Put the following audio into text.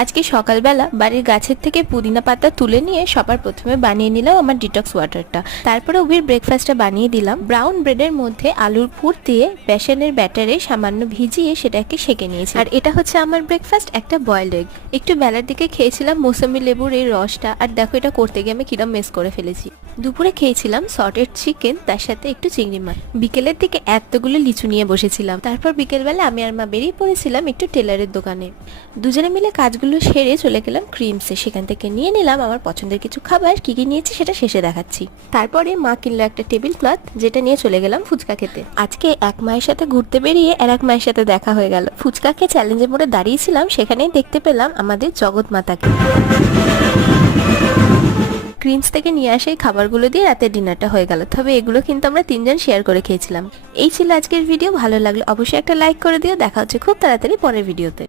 আজকে সকালবেলা বাড়ির গাছের থেকে পুদিনা পাতা তুলে নিয়ে সবার প্রথমে বানিয়ে নিলাম আমার ডিটক্স ওয়াটারটা। তারপরে ওবির ব্রেকফাস্টটা বানিয়ে দিলাম। ব্রাউন ব্রেডের মধ্যে আলুর পুর দিয়ে বেসনের ব্যাটারে সামান্য ভিজিয়ে সেটাকে সেঁকে নিয়েছি। আর এটা হচ্ছে আমার ব্রেকফাস্ট, একটা বয়েলড এগ। একটু বেলার দিকে খেয়েছিলাম মৌসুমি লেবুর এই রসটা, আর দেখো এটা করতে গিয়ে আমি কিরম মিস করে ফেলেছি। দুপুরে খেয়েছিলাম সটেড চিকেন, তার সাথে একটু চিংড়ি মাছ। বিকেলের দিকে এতগুলো লিচু নিয়ে বসেছিলাম। তারপর বিকেলবেলা আমি আর মা বেরিয়ে পড়েছিলাম একটু টেলারের দোকানে। দুজনে মিলে কাজগুলো সেরে চলে গেলাম ক্রিমসে। সেখান থেকে নিয়ে নিলাম আমার পছন্দের কিছু খাবার। কি কি নিয়েছি সেটা শেষে দেখাচ্ছি। তারপরে মা কিনলো একটা টেবিল ক্লথ, যেটা নিয়ে চলে গেলাম ফুচকা খেতে। আজকে এক মায়ের সাথে ঘুরতে বেরিয়ে আর এক মায়ের সাথে দেখা হয়ে গেল। ফুচকা খেয়ে চ্যালেঞ্জের মোড়ে দাঁড়িয়েছিলাম, সেখানেই দেখতে পেলাম আমাদের জগৎ মাতাকে। গ্রিনস থেকে নিয়ে আসা এই খাবারগুলো দিয়ে রাতের ডিনারটা হয়ে গেল। তবে এগুলো কিন্তু আমরা তিনজন শেয়ার করে খেয়েছিলাম। এই ছিল আজকের ভিডিও। ভালো লাগলো অবশ্যই একটা লাইক করে দিও। দেখা হচ্ছে খুব তাড়াতাড়ি পরের ভিডিওতে।